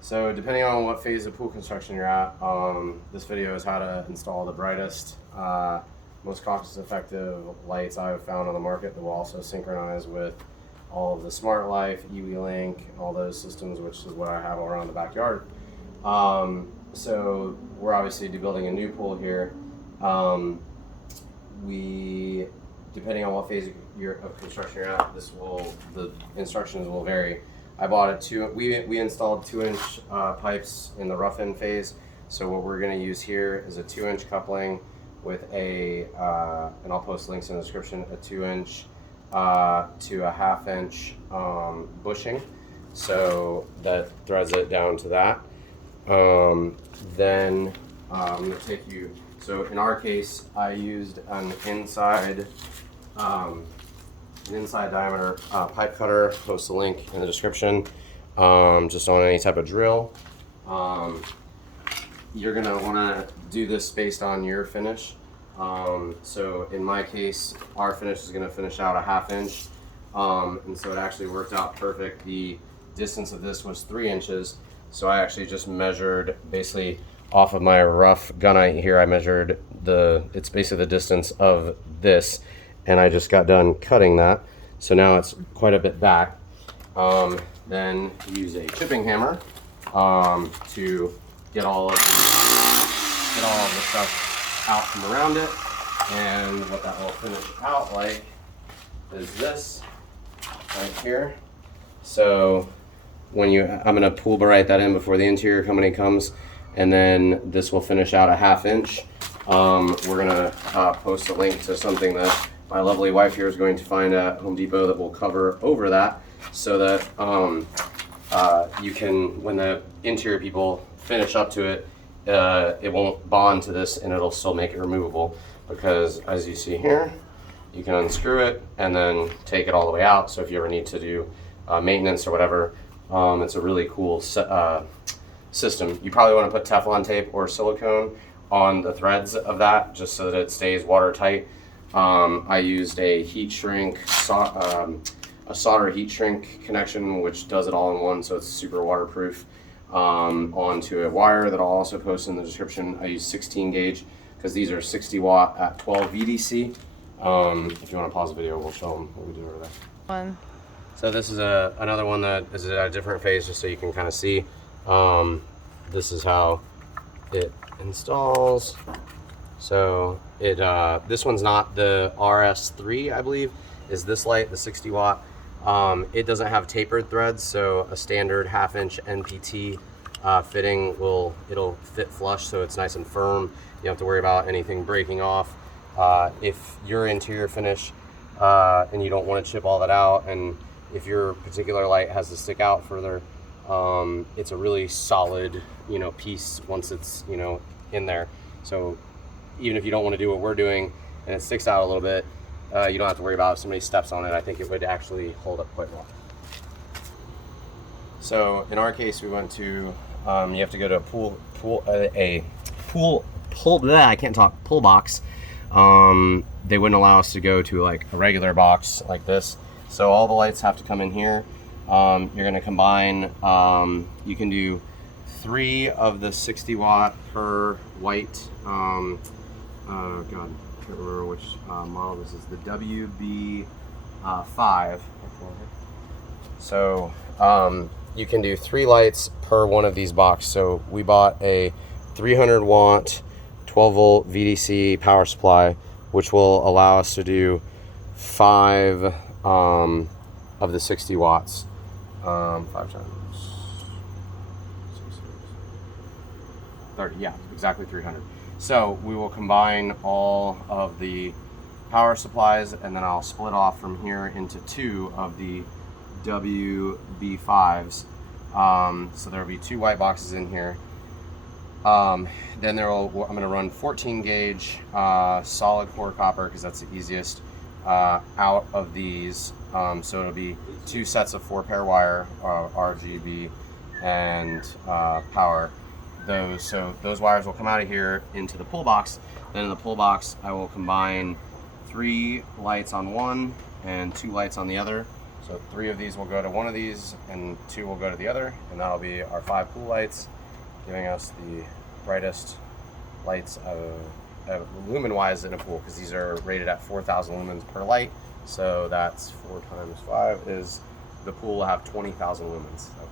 So depending on what phase of pool construction you're at, this video is how to install the brightest, most cost-effective lights I've found on the market that will also synchronize with all of the Smart Life, EV-Link, all those systems, which is what I have all around the backyard. So we're obviously building a new pool here. We, depending on what phase of construction you're at, the instructions will vary. I bought we installed 2-inch pipes in the rough end phase. So what we're going to use here is a 2-inch coupling with and I'll post links in the description, a 2-inch to a 1/2-inch bushing. So that threads it down to that. Then I'm going to take you, so in our case, I used an inside diameter pipe cutter. Post a link in the description, just on any type of drill. You're going to want to do this based on your finish. So in my case, our finish is going to finish out a 1/2 inch. And so it actually worked out perfect. The distance of this was 3 inches. So I actually just measured basically off of my rough gunite here. I measured it's basically the distance of this, and I just got done cutting that. So now it's quite a bit back. Then use a chipping hammer to get all of the stuff out from around it. And what that will finish out like is this right here. So I'm gonna pool barite that in before the interior company comes, and then this will finish out a 1/2 inch. We're gonna post a link to something that my lovely wife here is going to find at Home Depot that will cover over that, so that you can, when the interior people finish up to it, it won't bond to this, and it'll still make it removable, because as you see here, you can unscrew it and then take it all the way out. So if you ever need to do maintenance or whatever, it's a really cool system. You probably want to put Teflon tape or silicone on the threads of that, just so that it stays watertight. I used a heat shrink, a solder heat shrink connection, which does it all in one, so it's super waterproof, onto a wire that I'll also post in the description. I use 16 gauge because these are 60 watt at 12 VDC. If you want to pause the video, we'll show them what we do over there. So this is another one that is at a different phase, just so you can kind of see. This is how it installs. So this one's not the RS3, I believe, is this light, the 60 watt. It doesn't have tapered threads, so a standard 1/2 inch NPT fitting it'll fit flush, so it's nice and firm. You don't have to worry about anything breaking off. If your interior finish and you don't want to chip all that out, and if your particular light has to stick out further, it's a really solid, piece once it's, in there. So even if you don't want to do what we're doing and it sticks out a little bit, you don't have to worry about if somebody steps on it. I think it would actually hold up quite well. So in our case, we went to, you have to go to a pull box. They wouldn't allow us to go to like a regular box like this. So all the lights have to come in here. You're gonna combine, you can do 3 of the 60 watt per white, oh God, I can't remember which model this is, the WB5. So you can do 3 lights per one of these boxes. So we bought a 300 watt 12 volt VDC power supply, which will allow us to do 5 of the 60 watts. 5 times 30, yeah, exactly 300. So we will combine all of the power supplies, and then I'll split off from here into 2 of the WB5s. So there'll be 2 white boxes in here. Then I'm gonna run 14 gauge solid core copper, because that's the easiest, out of these. So it'll be 2 sets of 4-pair wire, RGB, and power. So those wires will come out of here into the pull box. Then in the pull box, I will combine 3 lights on one and 2 lights on the other. So 3 of these will go to one of these and 2 will go to the other, and that'll be our 5 pool lights, giving us the brightest lights lumen-wise in a pool, because these are rated at 4,000 lumens per light. So that's 4 times 5 is the pool will have 20,000 lumens. So